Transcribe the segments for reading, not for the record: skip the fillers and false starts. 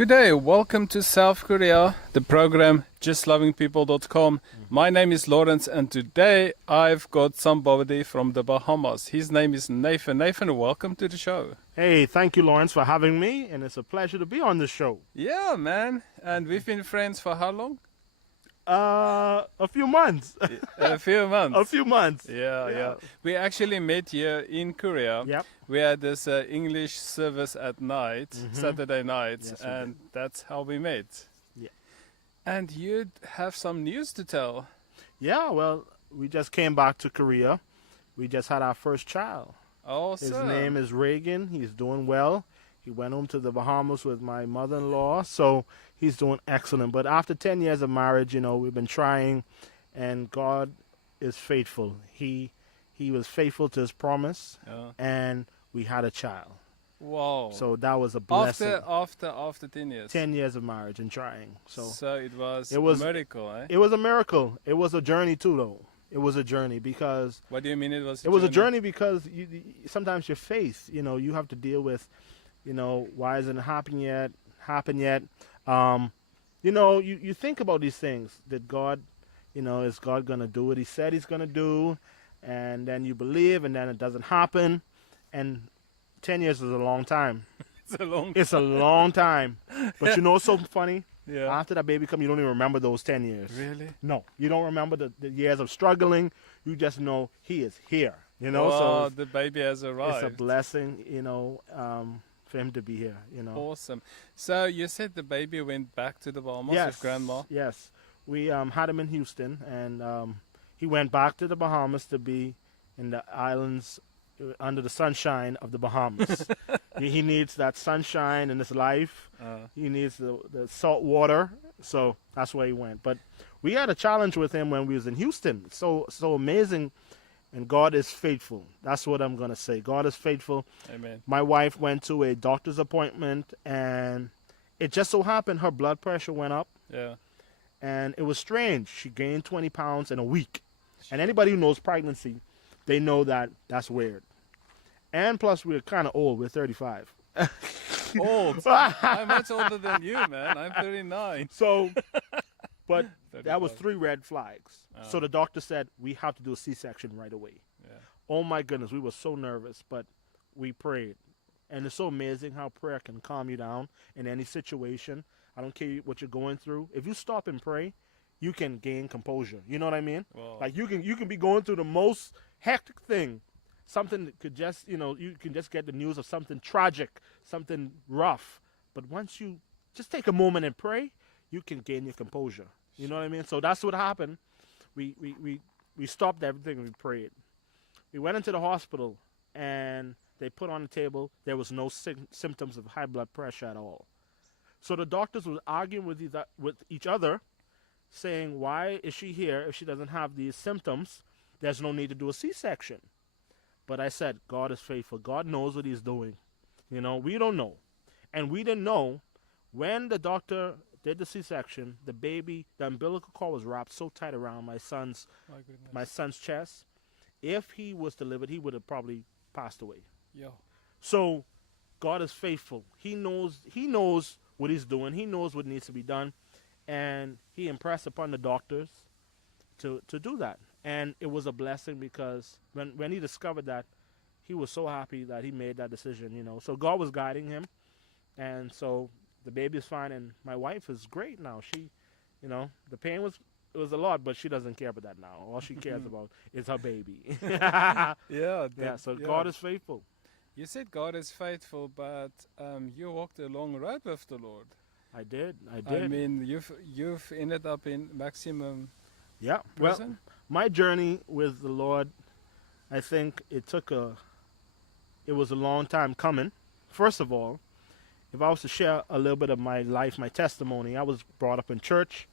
Good day, welcome to South Korea, the program justlovingpeople.com. My name is Lawrence, and today I've got somebody from the Bahamas. His name is Nathan. Nathan, welcome to the show. Hey, thank you, Lawrence, for having me, and it's a pleasure to be on the show. Yeah, man. And we've been friends for how long? A few months. A few months. A few months. Yeah. We actually met here in Korea. Yep. We had this English service at night, Saturday nights, Yes, and that's how we met. Yeah. And you have some news to tell. Yeah, well, we just came back to Korea. We just had our first child. Awesome. His name is Reagan. He's doing well. He went home to the Bahamas with my mother-in-law, so he's doing excellent. But after 10 years of marriage, we've been trying, and God is faithful. He was faithful to his promise, and we had a child. Wow. So that was a blessing. After 10 years. 10 years of marriage and trying. So it was it was a miracle, eh? It was a miracle. It was a journey too, though. It was a journey because... What do you mean it was a journey? It was a journey because sometimes your faith, you have to deal with, why isn't it happening yet? You think about these things that God, is God going to do what he said he's going to do? And then you believe, and then it doesn't happen. And 10 years is a long time. It's a long time. But you know what's so funny? Yeah. After that baby comes, you don't even remember those 10 years. Really? No. You don't remember the years of struggling. You just know he is here. Oh, so the baby has arrived. it's a blessing, for him to be here, Awesome. So you said the baby went back to the Bahamas with grandma? Yes. We had him in Houston, and he went back to the Bahamas to be in the islands under the sunshine of the Bahamas. He needs that sunshine in his life. He needs the salt water. So that's where he went. But we had a challenge with him when we was in Houston. So amazing. And God is faithful. That's what I'm going to say. God is faithful. Amen. My wife went to a doctor's appointment, and it just so happened her blood pressure went up. Yeah. And it was strange. She gained 20 pounds in a week. And anybody who knows pregnancy, they know that that's weird. And plus, we're kind of old. We're 35. Old? I'm much older than you, man. I'm 39. So, but 35. that was 3 red flags. So the doctor said, we have to do a C-section right away. Yeah. Oh, my goodness. We were so nervous, but we prayed. And it's so amazing how prayer can calm you down in any situation. I don't care what you're going through. If you stop and pray, you can gain composure. You know what I mean? Wow. Like you can be going through the most hectic thing. Something that could just, you can just get the news of something tragic, something rough. But once you just take a moment and pray, you can gain your composure. You know what I mean? So that's what happened. We stopped everything and we prayed. We went into the hospital, and they put on the table, there was no symptoms of high blood pressure at all. So the doctors were arguing with each other, saying, why is she here if she doesn't have these symptoms? There's no need to do a C-section. But I said, God is faithful. God knows what he's doing. We don't know. And we didn't know when the doctor did the C-section, the umbilical cord was wrapped so tight around my son's chest. If he was delivered, he would have probably passed away. Yo. So God is faithful. He knows what he's doing. He knows what needs to be done. And he impressed upon the doctors to do that. And it was a blessing because when he discovered that, he was so happy that he made that decision, So God was guiding him. And so the baby is fine, and my wife is great now. She, the pain was a lot, but she doesn't care about that now. All she cares about is her baby. So God is faithful. You said God is faithful, but you walked a long road with the Lord. I did. I mean, you've ended up in maximum prison? Well, my journey with the Lord, I think it was a long time coming. First of all, if I was to share a little bit of my life, my testimony, I was brought up in church.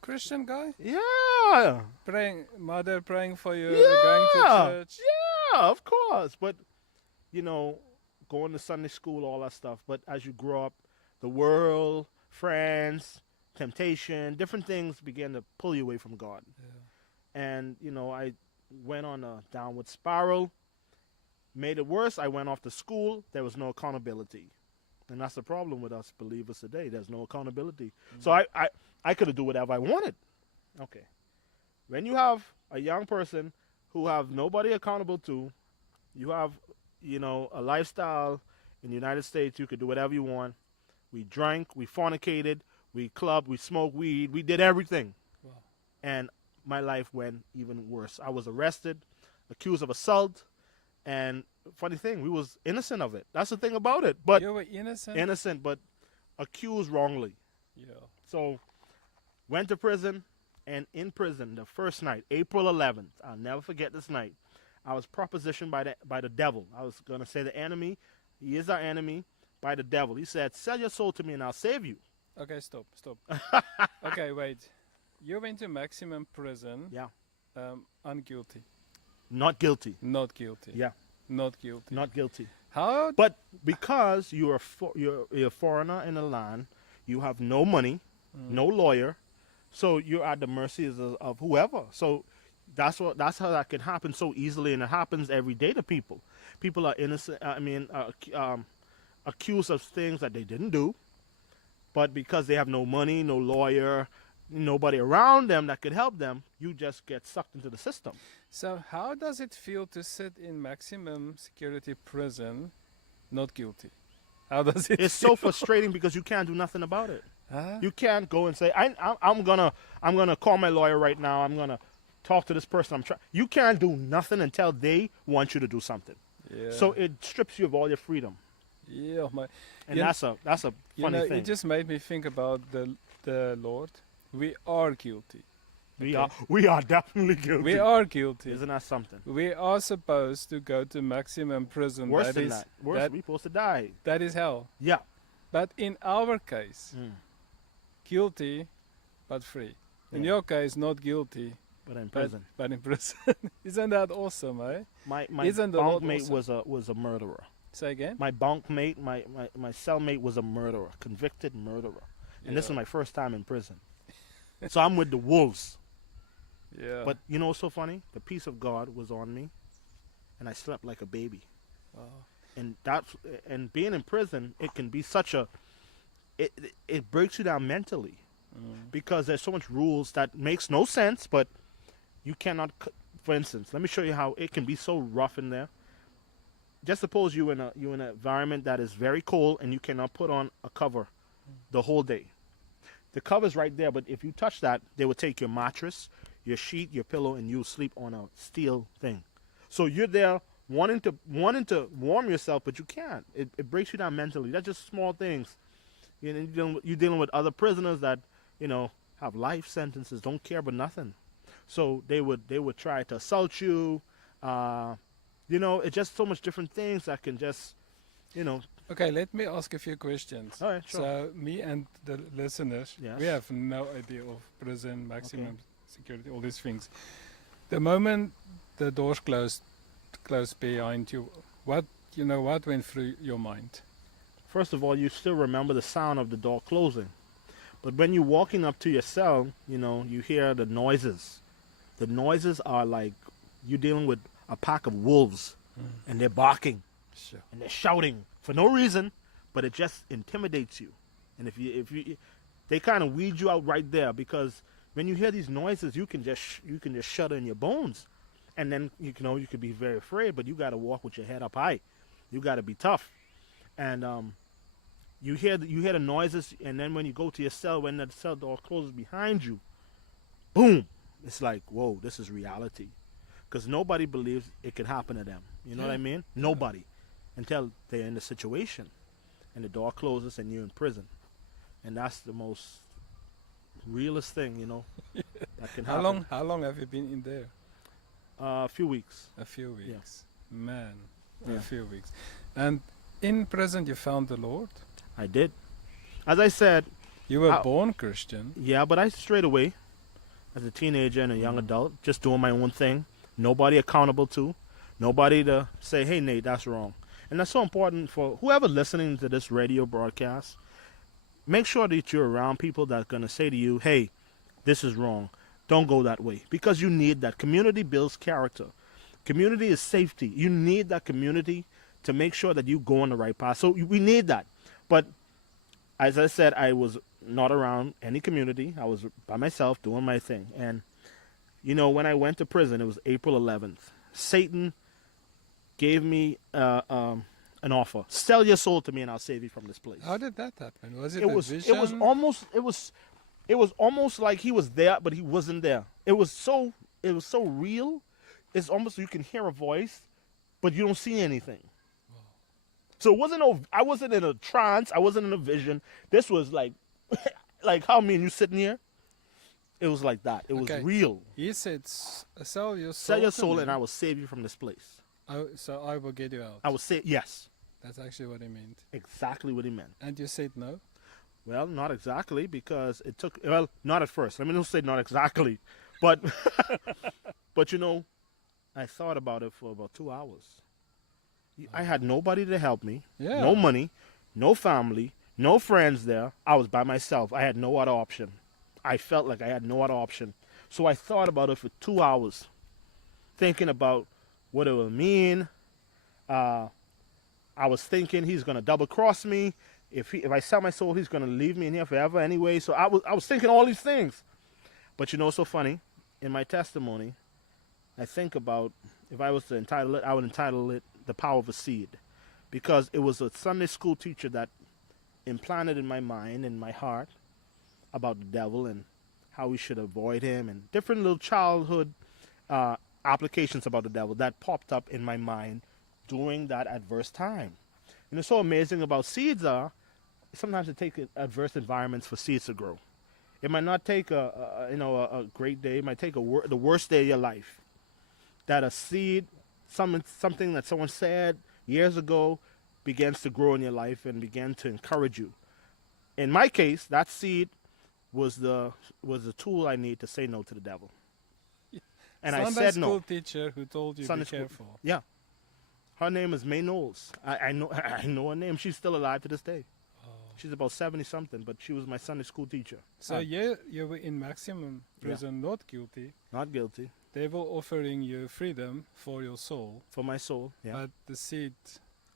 Christian guy? Yeah. Mother praying for you, Yeah. going to church. Yeah, of course. But, going to Sunday school, all that stuff. But as you grow up, the world, friends, temptation, different things begin to pull you away from God. Yeah. And, I went on a downward spiral. Made it worse, I went off to school. There was no accountability. And that's the problem with us believers today. There's no accountability. So I could have do whatever I wanted. Okay. When you have a young person who have nobody accountable to, you have, a lifestyle in the United States, you could do whatever you want. We drank, we fornicated, we clubbed, we smoked weed, we did everything. Wow. And my life went even worse. I was arrested, accused of assault, and funny thing, we was innocent of it. That's the thing about it. But You were innocent? innocent, but accused wrongly. Yeah. So went to prison, and in prison the first night, April 11th, I'll never forget this night. I was propositioned by the devil. I was gonna say the enemy. He is our enemy by the devil. He said, "Sell your soul to me, and I'll save you." Okay, stop. Okay, wait. You went to maximum prison. Yeah. Unguilty. Not guilty. Not guilty. Yeah. Not guilty. Not guilty. How? But because you're a foreigner in the land, you have no money, no lawyer, so you're at the mercy of whoever. So that's how that can happen so easily, and it happens every day to people. People are innocent. Accused of things that they didn't do, but because they have no money, no lawyer, nobody around them that could help them, you just get sucked into the system. So how does it feel to sit in maximum security prison, not guilty? How does it? It's so frustrating because you can't do nothing about it. Huh? You can't go and say, I'm gonna call my lawyer right now. I'm gonna talk to this person. You can't do nothing until they want you to do something. Yeah. So it strips you of all your freedom, Yeah, and You that's a funny thing. It just made me think about the Lord. We are guilty. we okay. are definitely guilty. We are guilty. Isn't that something? We are supposed to go to maximum prison. Worse than that. Worse, we're supposed to die. That is hell. Yeah. But in our case, guilty but free. In Yeah. your case, not guilty But in prison. but in prison. Isn't that awesome, eh? My Isn't the Lord bunkmate awesome? was a murderer. Say again? My bunkmate, my cellmate was a murderer, convicted murderer. And this Yeah. was my first time in prison. So I'm with the wolves. Yeah. But you know what's so funny? The peace of God was on me, and I slept like a baby. Wow. And being in prison, it can be such a it breaks you down mentally because there's so much rules that makes no sense, but you cannot. For instance, let me show you how it can be so rough in there. Just suppose you're in an environment that is very cold and you cannot put on a cover the whole day. The cover's right there, but if you touch that, they will take your mattress, your sheet, your pillow, and you'll sleep on a steel thing. So you're there wanting to warm yourself, but you can't. It breaks you down mentally. That's just small things. You're dealing with other prisoners that have life sentences, don't care about nothing. So they would try to assault you. It's just so much different things that can just. Okay, let me ask a few questions. All right, sure. So me and the listeners, Yes. we have no idea of prison, maximum security, all these things. The moment the doors closed behind you, what went through your mind? First of all, you still remember the sound of the door closing. But when you're walking up to your cell, you hear the noises. The noises are like you're dealing with a pack of wolves, and they're barking, Sure. and they're shouting for no reason, but it just intimidates you. And if you they kind of weed you out right there, because when you hear these noises, you can just shudder in your bones, and then you could be very afraid, but you got to walk with your head up high. You got to be tough, and you hear the noises, and then when you go to your cell, when the cell door closes behind you, boom! It's like, whoa, this is reality, because nobody believes it could happen to them. You know what I mean? Nobody, until they're in the situation, and the door closes and you're in prison, and that's the most realest thing that can happen. How long have you been in there? A few weeks. A few weeks. Man, Yeah. a few weeks. And in prison you found the Lord? I did. As I said, You were born Christian. yeah, but I strayed away as a teenager and a young adult, just doing my own thing. Nobody accountable to. Nobody to say, hey, Nate, that's wrong. And that's so important for whoever listening to this radio broadcast. Make sure that you're around people that are going to say to you, hey, this is wrong. Don't go that way. Because you need that. Community builds character. Community is safety. You need that community to make sure that you go on the right path. So we need that. But as I said, I was not around any community. I was by myself doing my thing. And, you know, when I went to prison, it was April 11th. Satan gave me an offer. Sell your soul to me and I'll save you from this place. How did that happen? Was it, It a was vision? it was almost like he was there, but he wasn't there. It was so real. It's almost you can hear a voice, but you don't see anything. So it wasn't. I wasn't in a trance. I wasn't in a vision. This was like, like how me and you sitting here. It was like that. It was real. He said, "Sell your soul. Sell your to soul, me. and I will save you from this place." So I will get you out." I will say yes. That's actually what he meant. Exactly what he meant. And you said no. Well, not exactly because it took. Well, not at first. Let me not say not exactly, but but you know, I thought about it for about 2 hours. I had nobody to help me. Yeah. No money, no family, no friends there. I was by myself. I had no other option. I felt like I had no other option. So I thought about it for 2 hours, thinking about what it would mean. I was thinking he's gonna double cross me. If I sell my soul, he's gonna leave me in here forever anyway. So I was thinking all these things. But you know, what's so funny, in my testimony, I think about if I was to entitle it, I would entitle it "The Power of a Seed," because it was a Sunday school teacher that implanted in my mind and my heart about the devil and how we should avoid him and different little childhood applications about the devil that popped up in my mind during that adverse time. And it's so amazing about seeds are sometimes it takes adverse environments for seeds to grow. It might not take a great day. It might take the worst day of your life. That a seed, something that someone said years ago, begins to grow in your life and begin to encourage you. In my case, that seed was the tool I need to say no to the devil. And I said no. Sunday school teacher who told you Sunday be careful. Yeah. Her name is May Knowles. I know her name. She's still alive to this day. Oh. She's about 70 something, but she was my Sunday school teacher. So you were in maximum prison, not guilty. Not guilty. They were offering you freedom for your soul. For my soul. Yeah. But the seed.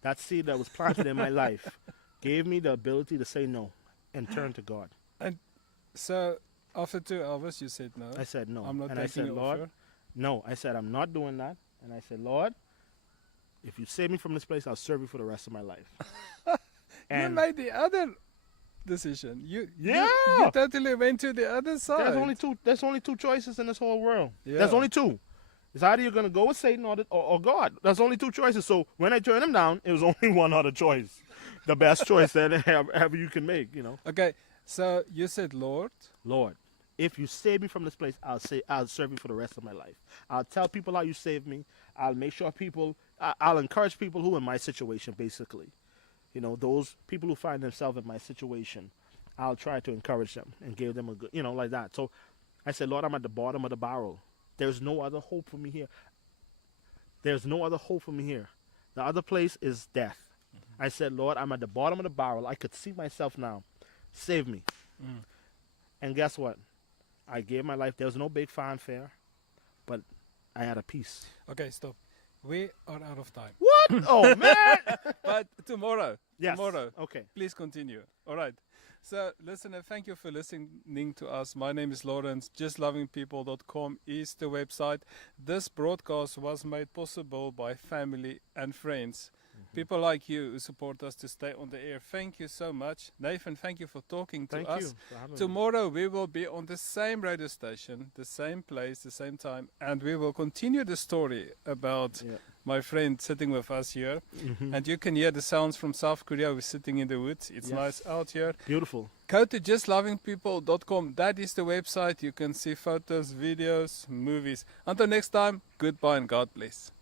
That seed that was planted in my life gave me the ability to say no and turn to God. And so after 2 hours you said no. I said no. I'm not and I taking said, your Lord, offer. no. I said, I'm not doing that. And I said, Lord, if you save me from this place, I'll serve you for the rest of my life. You made the other decision. You totally went to the other side. There's only two choices in this whole world. Yeah. There's only two. It's either you're gonna go with Satan or God. There's only two choices. So when I turned him down, it was only one other choice, the best choice that ever you can make. You know. Okay, so you said, Lord, if you save me from this place, I'll serve you for the rest of my life. I'll tell people how you saved me. I'll make sure I'll encourage people who are in my situation, basically. You know, those people who find themselves in my situation, I'll try to encourage them and give them a good, like that. So I said, Lord, I'm at the bottom of the barrel. There's no other hope for me here. There's no other hope for me here. The other place is death. Mm-hmm. I said, Lord, I'm at the bottom of the barrel. I could see myself now. Save me. Mm. And guess what? I gave my life. There was no big fanfare, but I had a peace. Okay, stop. We are out of time. What? Oh, man. But tomorrow. Yes. Tomorrow. Okay. Please continue. All right. So, listener, thank you for listening to us. My name is Lawrence. JustLovingPeople.com is the website. This broadcast was made possible by family and friends. People like you who support us to stay on the air. Thank you so much. Nathan, thank you for talking to us. Thank you for having me. Tomorrow we will be on the same radio station, the same place, the same time, and we will continue the story about my friend sitting with us here. Mm-hmm. And you can hear the sounds from South Korea. We're sitting in the woods. It's nice out here. Beautiful. Go to JustLovingPeople.com. That is the website. You can see photos, videos, movies. Until next time, goodbye and God bless.